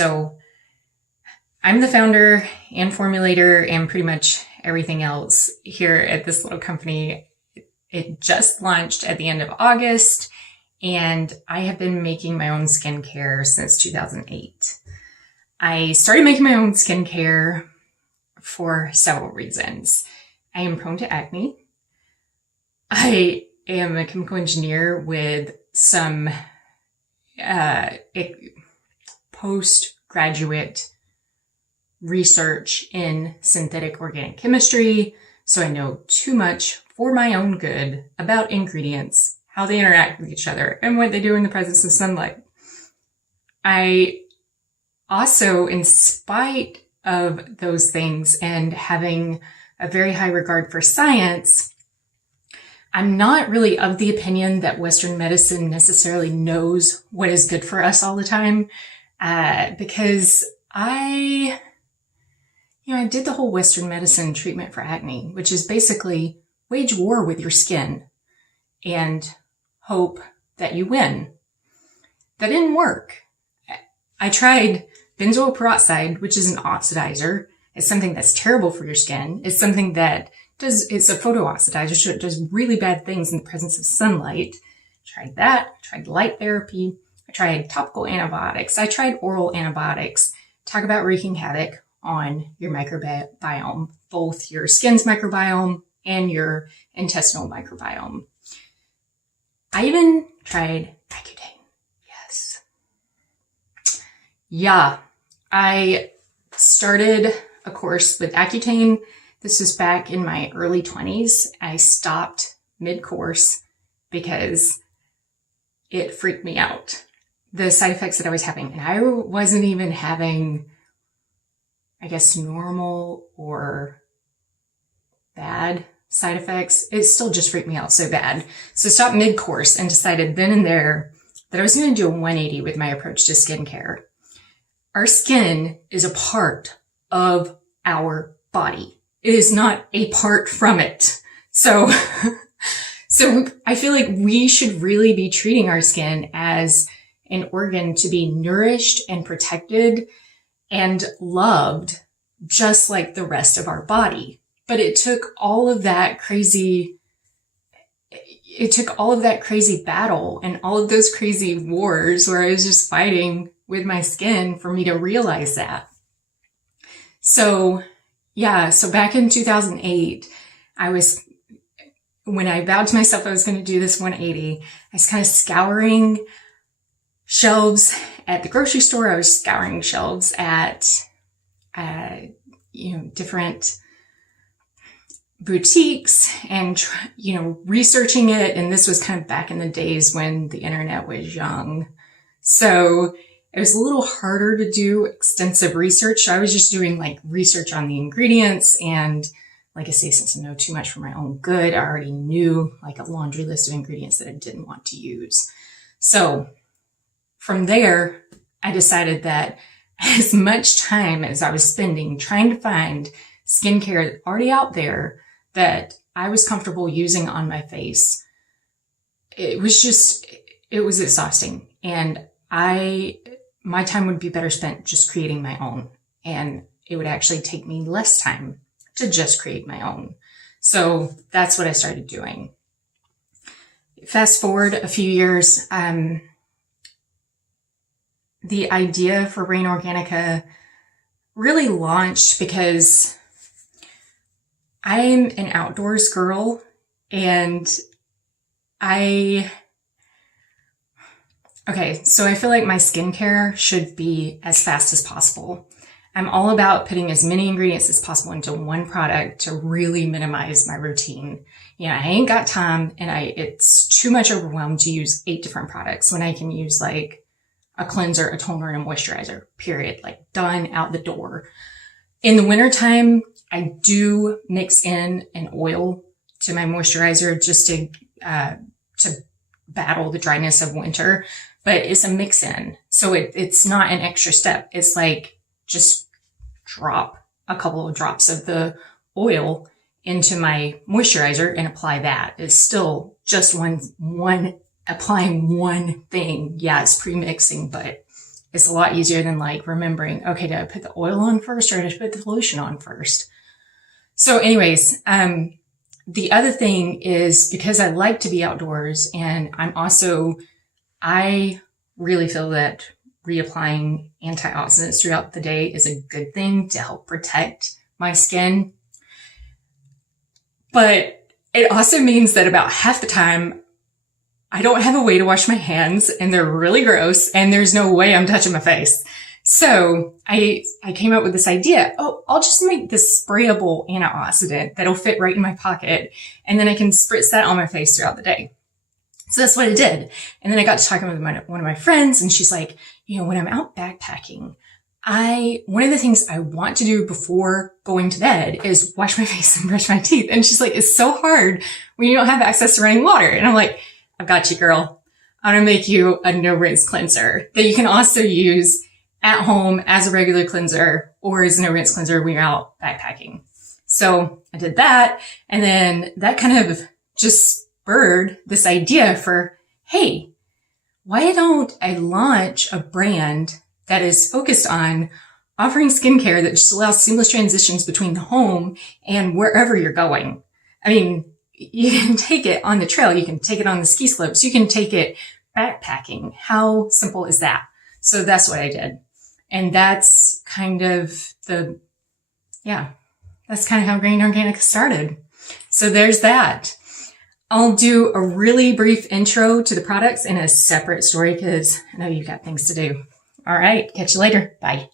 So I'm the founder and formulator and pretty much everything else here at this little company. It just launched at the end of August, and I have been making my own skincare since 2008. I started making my own skincare for several reasons. I am prone to acne. I am a chemical engineer with some postgraduate research in synthetic organic chemistry, so I know too much for my own good about ingredients, how they interact with each other, and what they do in the presence of sunlight. I also, in spite of those things and having a very high regard for science, I'm not really of the opinion that Western medicine necessarily knows what is good for us all the time, because I did the whole Western medicine treatment for acne, which is basically wage war with your skin and hope that you win. That didn't work. I tried benzoyl peroxide, which is an oxidizer. It's something that's terrible for your skin. It's something that it's a photooxidizer, so it does really bad things in the presence of sunlight. I tried that. I tried light therapy. I tried topical antibiotics. I tried oral antibiotics. Talk about wreaking havoc on your microbiome, both your skin's microbiome and your intestinal microbiome. I even tried Accutane. Yes. Yeah, I started a course with Accutane. This was back in my early 20s. I stopped mid-course because it freaked me out. The side effects that I was having, and I wasn't even having, I guess, normal or bad side effects. It still just freaked me out so bad. So I stopped mid-course and decided then and there that I was going to do a 180 with my approach to skincare. Our skin is a part of our body. It is not a part from it. So I feel like we should really be treating our skin as an organ to be nourished and protected and loved just like the rest of our body. But it took all of that crazy battle and all of those crazy wars where I was just fighting with my skin for me to realize that. So back in 2008, when I vowed to myself I was going to do this 180, I was kind of scouring shelves at the grocery store. I was scouring shelves at, different boutiques and, researching it. And this was kind of back in the days when the internet was young. So it was a little harder to do extensive research. So I was just doing research on the ingredients. And like I say, since I know too much for my own good, I already knew a laundry list of ingredients that I didn't want to use. So from there, I decided that as much time as I was spending trying to find skincare already out there that I was comfortable using on my face, it was exhausting. And my time would be better spent just creating my own. And it would actually take me less time to just create my own. So that's what I started doing. Fast forward a few years, the idea for Rain Organica really launched because I'm an outdoors girl and so I feel like my skincare should be as fast as possible. I'm all about putting as many ingredients as possible into one product to really minimize my routine. I ain't got time and it's too much overwhelm to use 8 different products when I can use a cleanser, a toner, and a moisturizer, period. Done, out the door. In the wintertime, I do mix in an oil to my moisturizer just to battle the dryness of winter, but it's a mix in. So it's not an extra step. It's just drop a couple of drops of the oil into my moisturizer and apply that. It's still just one applying one thing. Yeah, it's pre-mixing, but It's a lot easier than like remembering, okay, did I put the oil on first or did I put the lotion on first? So anyways, the other thing is because I like to be outdoors, and I really feel that reapplying antioxidants throughout the day is a good thing to help protect my skin. But it also means that about half the time I don't have a way to wash my hands, and they're really gross, and there's no way I'm touching my face. So I came up with this idea. Oh, I'll just make this sprayable antioxidant that'll fit right in my pocket, and then I can spritz that on my face throughout the day. So that's what I did. And then I got to talking with one of my friends, and she's like, when I'm out backpacking, one of the things I want to do before going to bed is wash my face and brush my teeth. And she's like, it's so hard when you don't have access to running water. And I'm like, I've got you, girl. I'm going to make you a no rinse cleanser that you can also use at home as a regular cleanser or as a no rinse cleanser when you're out backpacking. So I did that. And then that kind of just spurred this idea for, hey, why don't I launch a brand that is focused on offering skincare that just allows seamless transitions between the home and wherever you're going? I mean, you can take it on the trail. You can take it on the ski slopes. You can take it backpacking. How simple is that? So that's what I did. And that's kind of that's kind of how Rain Organica started. So there's that. I'll do a really brief intro to the products in a separate story because I know you've got things to do. All right. Catch you later. Bye.